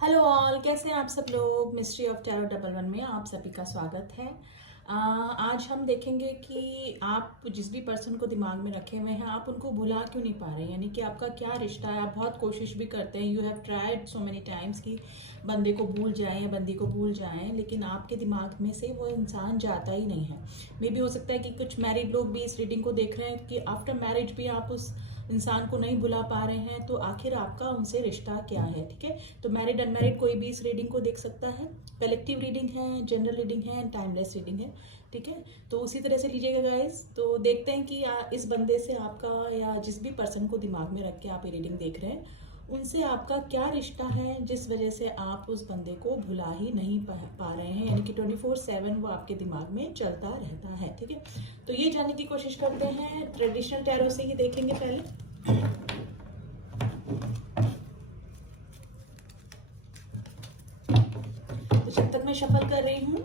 Hello all, कैसे हैं आप सब लोग। Mystery of tarot double one में आप सभी का स्वागत है। आज हम देखेंगे कि आप जिस भी पर्सन को दिमाग में रखे हुए हैं आप उनको भुला क्यों नहीं पा रहे हैं, यानी कि आपका क्या रिश्ता है। आप बहुत कोशिश भी करते हैं, you have tried so many times कि बंदे को भूल जाएं या बंदी को भूल जाएं, लेकिन आपके दिमाग में से वो इंसान जाता ही नहीं है। मे भी हो सकता है कि कुछ मैरिड लोग भी इस रीडिंग को देख रहे हैं कि आफ्टर मैरिज भी आप उस इंसान को नहीं भुला पा रहे हैं, तो आखिर आपका उनसे रिश्ता क्या है। ठीक है, तो मैरिड अनमैरिड कोई भी इस रीडिंग को देख सकता है। कलेक्टिव रीडिंग है, जनरल रीडिंग है, टाइमलेस रीडिंग है। ठीक है, तो उसी तरह से लीजिएगा गाइस। तो देखते हैं कि इस बंदे से आपका या जिस भी पर्सन को दिमाग में रख के आप ये रीडिंग देख रहे हैं उनसे आपका क्या रिश्ता है, जिस वजह से आप उस बंदे को भुला ही नहीं पा रहे हैं, यानी कि 24/7 वो आपके दिमाग में चलता रहता है। ठीक है, तो ये जानने की कोशिश करते हैं। ट्रेडिशनल टैरो से ही देखेंगे पहले। तो जब तक मैं शफल कर रही हूँ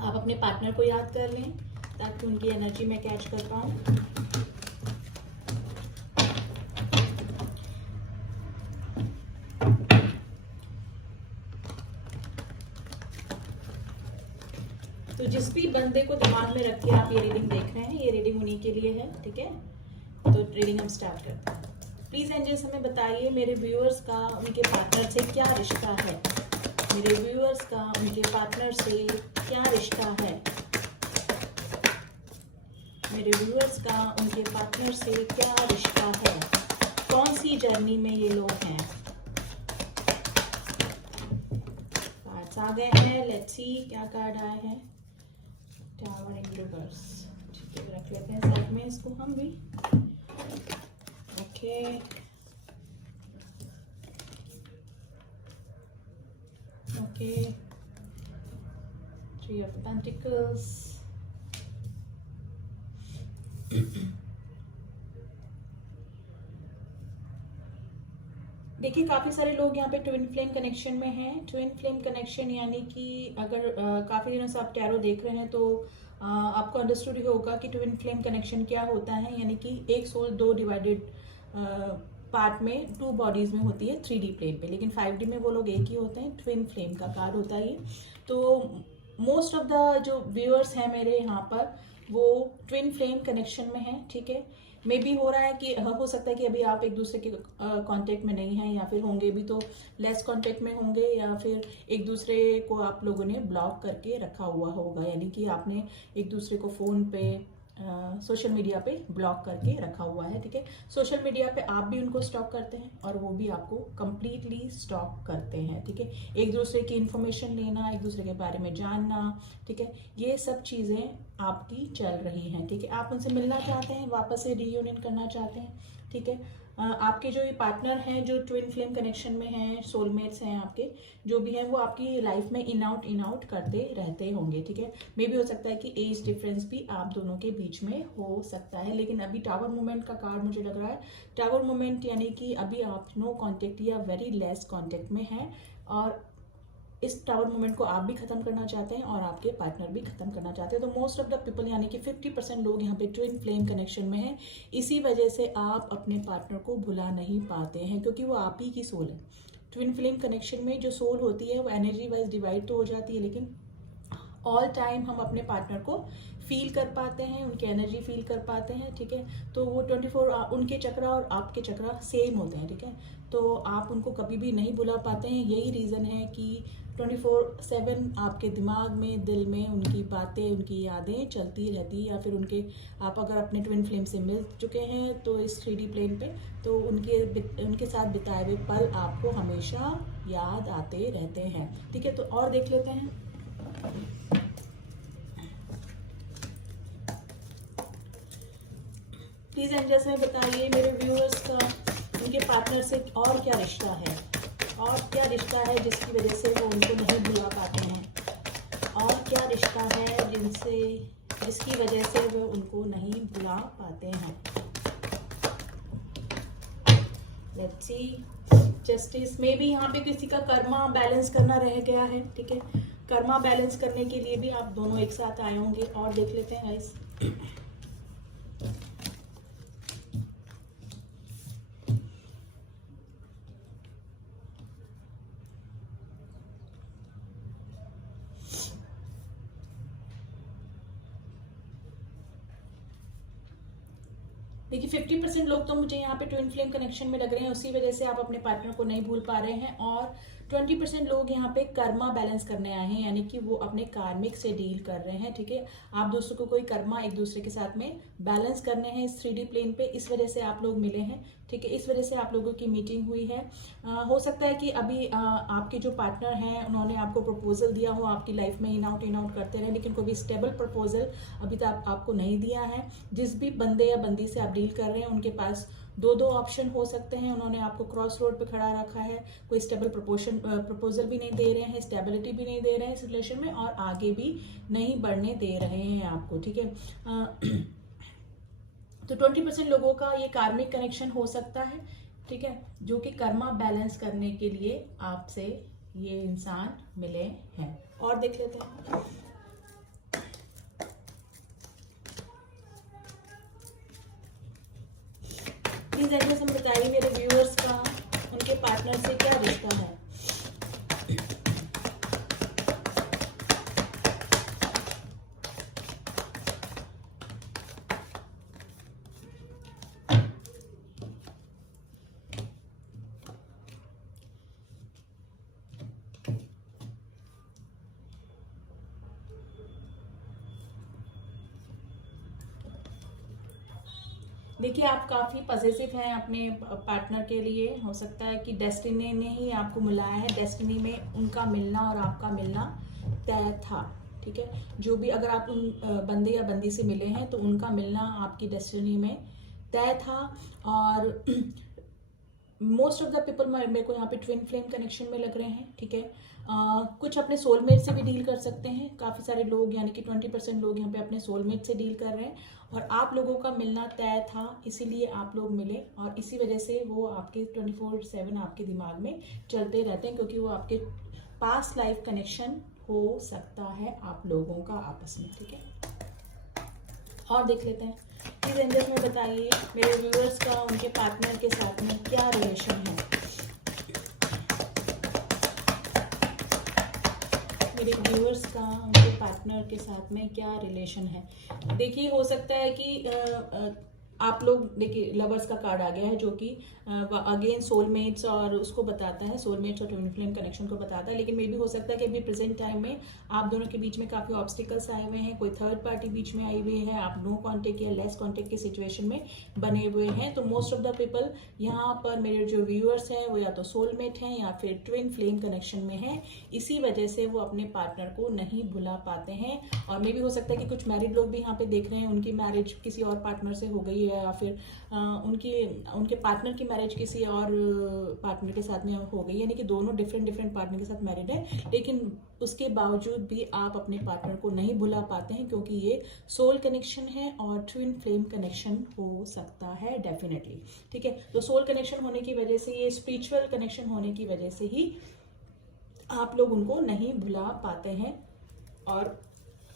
आप अपने पार्टनर को याद कर लें ताकि उनकी एनर्जी में कैच कर पाऊँ। तो जिस भी बंदे को दिमाग में रख के आप ये रीडिंग देख रहे हैं, ये रीडिंग उन्हीं के लिए है। ठीक है, तो रीडिंग हम स्टार्ट करते हैं। प्लीज एंजल्स हमें बताइए मेरे व्यूअर्स का उनके पार्टनर से क्या रिश्ता है। मेरे व्यूअर्स का उनके पार्टनर से क्या रिश्ता है। मेरे व्यूअर्स का उनके पार्टनर से क्या रिश्ता है। कौन सी जर्नी में ये लोग हैं। कार्ड्स आ गए हैं, लेट्स सी क्या कार्ड आए हैं। टावर इन रिवर्स। ठीक है, रख लेते हैं साइड में इसको हम भी। Okay, okay, 3 of Pentacles। देखिए काफ़ी सारे लोग यहाँ पे ट्विन फ्लेम कनेक्शन में हैं। ट्विन फ्लेम कनेक्शन यानी कि अगर काफ़ी दिनों से आप टैरो देख रहे हैं तो आपको अंडरस्टूड ही होगा कि ट्विन फ्लेम कनेक्शन क्या होता है। यानी कि एक सोल दो डिवाइडेड पार्ट में, 2 बॉडीज में होती है 3D प्लेन पे, लेकिन 5D में वो लोग एक ही होते हैं। ट्विन फ्लेम का कार्ड होता है ये। तो मोस्ट ऑफ द जो व्यूअर्स हैं मेरे यहाँ पर वो ट्विन फ्लेम कनेक्शन में हैं। ठीक है, मे भी हो रहा है कि हो सकता है कि अभी आप एक दूसरे के कांटेक्ट में नहीं हैं, या फिर होंगे भी तो लेस कांटेक्ट में होंगे, या फिर एक दूसरे को आप लोगों ने ब्लॉक करके रखा हुआ होगा, यानी कि आपने एक दूसरे को फ़ोन पे सोशल मीडिया पे ब्लॉक करके रखा हुआ है। ठीक है, सोशल मीडिया पे आप भी उनको स्टॉक करते हैं और वो भी आपको कंप्लीटली स्टॉक करते हैं। ठीक है, एक दूसरे की इन्फॉर्मेशन लेना, एक दूसरे के बारे में जानना, ठीक है, ये सब चीज़ें आपकी चल रही हैं। ठीक है, आप उनसे मिलना चाहते हैं, वापस से रीयूनियन करना चाहते हैं। ठीक है, आपके जो ये पार्टनर हैं जो ट्विन फ्लेम कनेक्शन में हैं, सोलमेट्स हैं आपके जो भी हैं, वो आपकी लाइफ में इन आउट करते रहते होंगे। ठीक है, मे भी हो सकता है कि एज डिफरेंस भी आप दोनों के बीच में हो सकता है, लेकिन अभी टावर मूवमेंट का कार्ड मुझे लग रहा है। टावर मूवमेंट यानी कि अभी आप नो कांटेक्ट या वेरी लेस कांटेक्ट में हैं, और इस टावर मूवमेंट को आप भी खत्म करना चाहते हैं और आपके पार्टनर भी खत्म करना चाहते हैं। तो मोस्ट ऑफ द पीपल यानी कि 50% लोग यहाँ पे ट्विन फ्लेम कनेक्शन में हैं। इसी वजह से आप अपने पार्टनर को भुला नहीं पाते हैं, क्योंकि वो आप ही की सोल है। ट्विन फ्लेम कनेक्शन में जो सोल होती है वो एनर्जी वाइज डिवाइड तो हो जाती है, लेकिन ऑल टाइम हम अपने पार्टनर को फील कर पाते हैं, उनकी एनर्जी फील कर पाते हैं। ठीक है, तो वो 24 उनके चक्रा और आपके चक्रा सेम होते हैं। ठीक है, तो आप उनको कभी भी नहीं भुला पाते हैं। यही रीज़न है कि 24/7 आपके दिमाग में, दिल में उनकी बातें, उनकी यादें चलती रहती है। या फिर आप अगर अपने ट्विन फ्लेम से मिल चुके हैं तो इस 3D प्लेन पे, तो उनके साथ बिताए हुए पल आपको हमेशा याद आते रहते हैं। ठीक है, तो और देख लेते हैं। प्लीज एंजल्स में बताइए मेरे व्यूअर्स का उनके पार्टनर से और क्या रिश्ता है, और क्या रिश्ता है जिसकी वजह से वो उनको नहीं भुला पाते हैं, और क्या रिश्ता है जिसकी वजह से वो उनको नहीं भुला पाते हैं। Let's see. जस्टिस में भी यहाँ पे किसी का कर्मा बैलेंस करना रह गया है। ठीक है, कर्मा बैलेंस करने के लिए भी आप दोनों एक साथ आए होंगे। और देख लेते हैं गाइस। देखिए 50% लोग तो मुझे यहाँ पे ट्विन फ्लेम कनेक्शन में लग रहे हैं, उसी वजह से आप अपने पार्टनर को नहीं भूल पा रहे हैं। और 20% लोग यहाँ पे कर्मा बैलेंस करने आए हैं, यानी कि वो अपने कार्मिक से डील कर रहे हैं। ठीक है, आप दोस्तों को कोई कर्मा एक दूसरे के साथ में बैलेंस करने हैं इस 3D प्लेन पे, इस वजह से आप लोग मिले हैं। ठीक है, इस वजह से आप लोगों की मीटिंग हुई है। हो सकता है कि अभी आपके जो पार्टनर हैं उन्होंने आपको प्रपोजल दिया हो, आपकी लाइफ में इन आउट करते रहे, लेकिन कोई भी स्टेबल प्रपोजल अभी तक आपको नहीं दिया है। जिस भी बंदे या बंदी से आप डील कर रहे हैं उनके पास दो ऑप्शन हो सकते हैं, उन्होंने आपको क्रॉस रोड पे खड़ा रखा है, कोई स्टेबल प्रपोजल भी नहीं दे रहे हैं, स्टेबिलिटी भी नहीं दे रहे हैं इस रिलेशन में, और आगे भी नहीं बढ़ने दे रहे हैं आपको। ठीक है, तो 20% लोगों का ये कार्मिक कनेक्शन हो सकता है। ठीक है, जो कि कर्मा बैलेंस करने के लिए आपसे ये इंसान मिले हैं। और देख लेते हैं। प्लीज एड्रेस हम बताइए मेरे व्यूअर्स का उनके पार्टनर से क्या रिश्ता है। देखिए आप काफ़ी पॉजिटिव हैं अपने पार्टनर के लिए। हो सकता है कि डेस्टिनी ने ही आपको मिलाया है, डेस्टिनी में उनका मिलना और आपका मिलना तय था। ठीक है, जो भी अगर आप उन बंदे या बंदी से मिले हैं तो उनका मिलना आपकी डेस्टिनी में तय था। और मोस्ट ऑफ द पीपल मेरे को यहाँ पे ट्विन फ्लेम कनेक्शन में लग रहे हैं। ठीक है, कुछ अपने सोलमेट से भी डील कर सकते हैं काफ़ी सारे लोग, यानी कि 20% लोग यहाँ पे अपने सोलमेट से डील कर रहे हैं। और आप लोगों का मिलना तय था, इसीलिए आप लोग मिले, और इसी वजह से वो आपके 24/7 आपके दिमाग में चलते रहते हैं, क्योंकि वो आपके पास्ट लाइफ कनेक्शन हो सकता है आप लोगों का आपस में। ठीक है, और देख लेते हैं। प्लीज एंजल्स में बताइए मेरे व्यूअर्स का उनके पार्टनर के साथ में क्या रिलेशन है। मेरे व्यूअर्स का उनके पार्टनर के साथ में क्या रिलेशन है। देखिए हो सकता है कि आप लोग, देखिए लवर्स का कार्ड आ गया है जो कि अगेन सोलमेट्स और उसको बताता है, सोलमेट्स और ट्विन फ्लेम कनेक्शन को बताता है। लेकिन मे भी हो सकता है कि अभी प्रेजेंट टाइम में आप दोनों के बीच में काफ़ी ऑब्स्टिकल्स आए हुए हैं, कोई थर्ड पार्टी बीच में आई हुई है, आप नो कॉन्टेक्ट या लेस कॉन्टेक्ट की सिचुएशन में बने हुए हैं। तो मोस्ट ऑफ द पीपल यहाँ पर मेरे जो व्यूअर्स हैं वो या तो सोलमेट हैं या फिर ट्विन फ्लेम कनेक्शन में हैं। इसी वजह से वो अपने पार्टनर को नहीं भुला पाते हैं। और मे भी हो सकता है कि कुछ मैरिड लोग भी यहाँ पे देख रहे हैं, उनकी मैरिज किसी और पार्टनर से हो गई है, या फिर उनके पार्टनर की मैरिज किसी और पार्टनर के साथ में हो गई, यानी कि दोनों डिफरेंट पार्टनर के साथ मैरिड है। लेकिन उसके बावजूद भी आप अपने पार्टनर को नहीं भुला पाते हैं, क्योंकि ये सोल कनेक्शन है और ट्विन फ्लेम कनेक्शन हो सकता है डेफिनेटली। ठीक है, तो सोल कनेक्शन होने की वजह से, ये स्पिरिचुअल कनेक्शन होने की वजह से ही आप लोग उनको नहीं भुला पाते हैं। और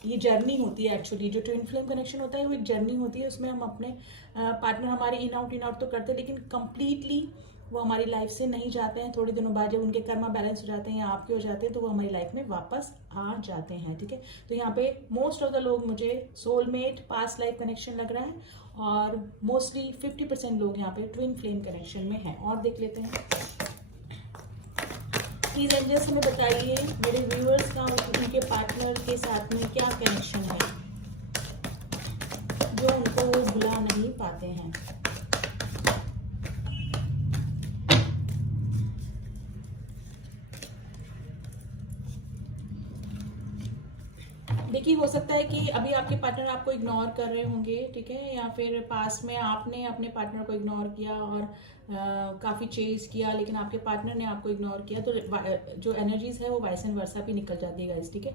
ये जर्नी होती है एक्चुअली, जो ट्विन फ्लेम कनेक्शन होता है वो एक जर्नी होती है। उसमें हम अपने पार्टनर हमारे इन आउट तो करते हैं, लेकिन कंप्लीटली वो हमारी लाइफ से नहीं जाते हैं। थोड़े दिनों बाद जब उनके कर्मा बैलेंस हो जाते हैं या आपके हो जाते हैं तो वो हमारी लाइफ में वापस आ जाते हैं। ठीक है, तो यहाँ पे मोस्ट ऑफ द लोग मुझे सोलमेट पास्ट लाइफ कनेक्शन लग रहा है, और मोस्टली 50% लोग यहाँ पे ट्विन फ्लेम कनेक्शन में हैं। और देख लेते हैं। प्लीज एंजल्स हमें बताइए मेरे व्यूअर्स का उनके पार्टनर के साथ में क्या कनेक्शन है जो उनको वो भुला नहीं पाते हैं। देखिए हो सकता है कि अभी आपके पार्टनर आपको इग्नोर कर रहे होंगे। ठीक है, या फिर पास्ट में आपने अपने पार्टनर को इग्नोर किया और काफ़ी चेज किया, लेकिन आपके पार्टनर ने आपको इग्नोर किया, तो जो एनर्जीज है वो वाइस एंड वर्सा भी निकल जाती है गाइस। ठीक है,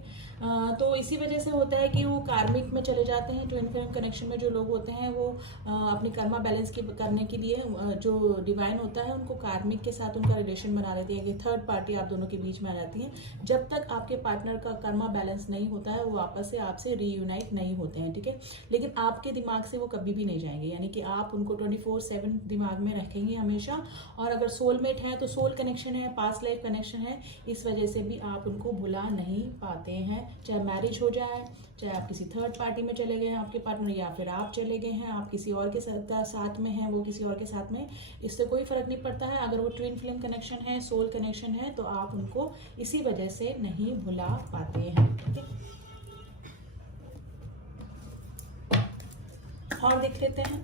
तो इसी वजह से होता है कि वो कार्मिक में चले जाते हैं। ट्विन फ्लेम कनेक्शन में जो लोग होते हैं वो अपनी कर्मा बैलेंस करने के लिए जो डिवाइन होता है उनको कार्मिक के साथ उनका रिलेशन बना देती है, कि थर्ड पार्टी आप दोनों के बीच में आ जाती है। जब तक आपके पार्टनर का कर्मा बैलेंस नहीं होता है वो वापस से आपसे रीयूनाइट नहीं होते हैं। ठीक है, लेकिन आपके दिमाग से वो कभी भी नहीं जाएंगे, यानी कि आप उनको 24/7 दिमाग में रखेंगे, हमेशा। और अगर सोलमेट है तो सोल कनेक्शन है, पास्ट लाइफ कनेक्शन है, इस वजह से भी आप उनको भुला नहीं पाते हैं। चाहे मैरिज हो जाए, चाहे आप किसी थर्ड पार्टी में चले गए हैं आपके पार्टनर, या फिर आप चले गए हैं, आप किसी और के साथ में हैं, वो किसी और के साथ में, इससे कोई फर्क नहीं पड़ता है। अगर वो ट्विन फ्लेम कनेक्शन है, सोल कनेक्शन है, तो आप उनको इसी वजह से नहीं भुला पाते हैं। ठीक है, और देख लेते हैं।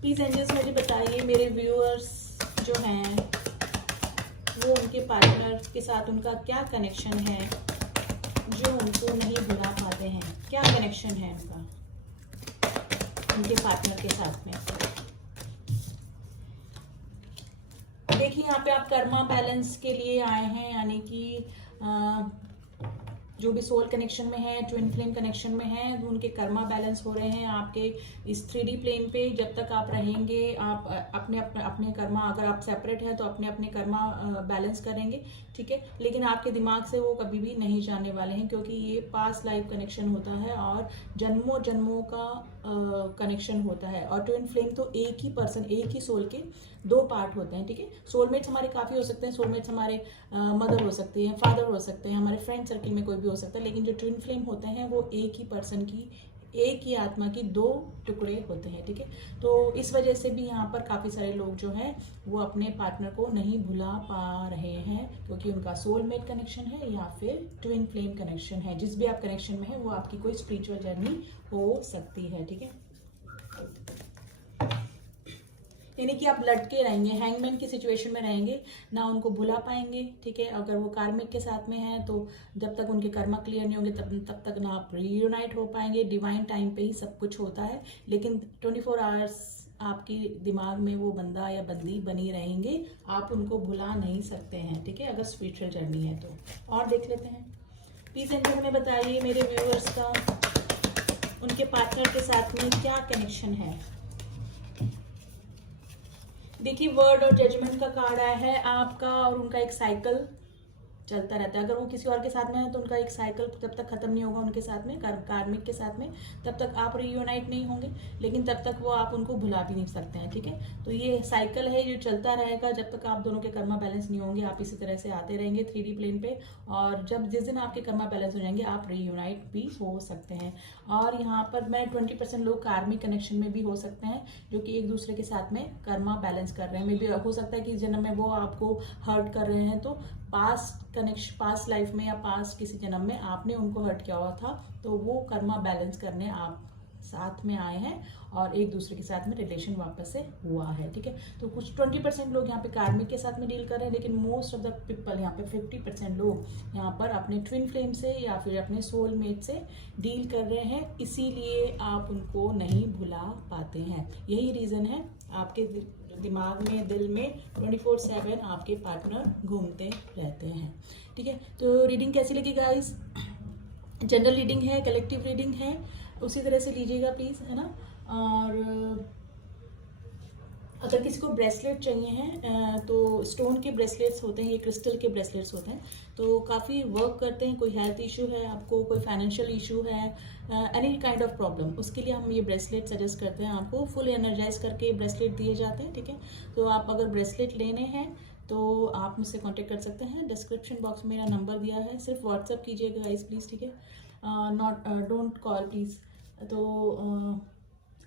प्लीज एंजल्स मुझे बताइए, मेरे व्यूअर्स जो हैं वो उनके पार्टनर के साथ उनका क्या कनेक्शन है जो उनको नहीं भुला पाते हैं। क्या कनेक्शन है उनका उनके पार्टनर के साथ में। देखिए यहाँ पे आप कर्मा बैलेंस के लिए आए हैं, यानी कि जो भी सोल कनेक्शन में है, ट्विन फ्लेम कनेक्शन में है, उनके कर्मा बैलेंस हो रहे हैं आपके इस 3D प्लेन पे। जब तक आप रहेंगे, आप अपने कर्मा, अगर आप सेपरेट है तो अपने अपने कर्मा बैलेंस करेंगे। ठीक है, लेकिन आपके दिमाग से वो कभी भी नहीं जाने वाले हैं, क्योंकि ये पास्ट लाइफ कनेक्शन होता है और जन्मों जन्मों का कनेक्शन होता है। और ट्विन फ्लेम तो एक ही पर्सन, एक ही सोल के दो पार्ट होते हैं। ठीक है, सोलमेट्स हमारे काफ़ी हो सकते हैं, सोलमेट्स हमारे मदर हो सकते हैं, फादर हो सकते हैं, हमारे फ्रेंड सर्किल में कोई भी हो सकता है, लेकिन जो ट्विन फ्लेम होते हैं वो एक ही पर्सन की, एक ही आत्मा की दो टुकड़े होते हैं। ठीक है, तो इस वजह से भी यहाँ पर काफ़ी सारे लोग जो हैं वो अपने पार्टनर को नहीं भुला पा रहे हैं, क्योंकि उनका सोलमेट कनेक्शन है या फिर ट्विन फ्लेम कनेक्शन है। जिस भी आप कनेक्शन में है वो आपकी कोई स्पिरिचुअल जर्नी हो सकती है। ठीक है, यानी कि आप लटके रहेंगे, हैंगमैन की सिचुएशन में रहेंगे, ना उनको भुला पाएंगे। ठीक है, अगर वो कार्मिक के साथ में है तो जब तक उनके कर्मा क्लियर नहीं होंगे तब तक ना आप रीयूनाइट हो पाएंगे। डिवाइन टाइम पे ही सब कुछ होता है, लेकिन 24 आवर्स आपकी दिमाग में वो बंदा या बंदी बनी रहेंगे, आप उनको भुला नहीं सकते हैं। ठीक है, अगर स्पिरिचुअल जर्नी है तो। और देख लेते हैं, प्लीज एंजल हमें बताइए मेरे व्यूअर्स का उनके पार्टनर के साथ में क्या कनेक्शन है। देखिए, वर्ड और जजमेंट का कार्ड आया है आपका, और उनका एक साइकिल चलता रहता है। अगर वो किसी और के साथ में है तो उनका एक साइकिल जब तक खत्म नहीं होगा उनके साथ में, कार्मिक के साथ में, तब तक आप रीयूनाइट नहीं होंगे, लेकिन तब तक वो आप उनको भुला भी नहीं सकते हैं। ठीक है, तो ये साइकिल है जो चलता रहेगा जब तक आप दोनों के कर्मा बैलेंस नहीं होंगे। आप इसी तरह से आते रहेंगे 3D प्लेन पे, और जब जिस दिन आपके कर्मा बैलेंस हो जाएंगे आप रीयूनाइट भी हो सकते हैं। और यहाँ पर मैं 20% लोग कार्मिक कनेक्शन में भी हो सकते हैं, जो कि एक दूसरे के साथ में कर्मा बैलेंस कर रहे हैं। मे भी हो सकता है कि इस जन्म में वो आपको हर्ट कर रहे हैं, तो पास्ट कनेक्शन, पास्ट लाइफ में या पास्ट किसी जन्म में आपने उनको हर्ट किया हुआ था, तो वो कर्मा बैलेंस करने आप साथ में आए हैं और एक दूसरे के साथ में रिलेशन वापस से हुआ है। ठीक है, तो कुछ 20% लोग यहाँ पे कार्मिक के साथ में डील कर रहे हैं, लेकिन मोस्ट ऑफ द पीपल यहाँ पे 50% लोग यहाँ पर अपने ट्विन फ्लेम से या फिर अपने सोलमेट से डील कर रहे हैं, इसीलिए आप उनको नहीं भुला पाते हैं। यही रीजन है आपके दिमाग में, दिल में 24/7 आपके पार्टनर घूमते रहते हैं। ठीक है, तो रीडिंग कैसी लगी गाइस? जनरल रीडिंग है, कलेक्टिव रीडिंग है, उसी तरह से लीजिएगा प्लीज, है ना। और अगर किसी को ब्रेसलेट चाहिए हैं तो स्टोन के ब्रेसलेट्स होते हैं, ये क्रिस्टल के ब्रेसलेट्स होते हैं, तो काफ़ी वर्क करते हैं। कोई हेल्थ इशू है आपको, कोई फाइनेंशियल इशू है, एनी काइंड ऑफ प्रॉब्लम, उसके लिए हम ये ब्रेसलेट सजेस्ट करते हैं आपको। फुल एनर्जाइज करके ब्रेसलेट दिए जाते हैं। ठीक है, तो आप अगर ब्रेसलेट लेने हैं तो आप मुझसे कांटेक्ट कर सकते हैं। डिस्क्रिप्शन बॉक्स में मेरा नंबर दिया है, सिर्फ व्हाट्सअप कीजिएगा गाइस प्लीज़। ठीक है, डोंट कॉल प्लीज़। तो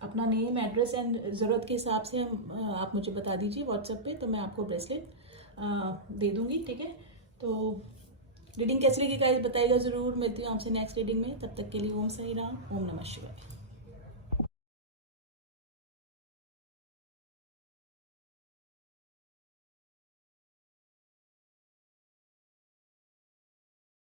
अपना नेम, एड्रेस एंड ज़रूरत के हिसाब से आप मुझे बता दीजिए व्हाट्सएप पे, तो मैं आपको ब्रेसलेट दे दूँगी। ठीक है, तो रीडिंग कैसी लगी गाइस बताइएगा ज़रूर। मिलती हूँ आपसे नेक्स्ट रीडिंग में, तब तक के लिए ओम साई राम, ओम नमः शिवाय।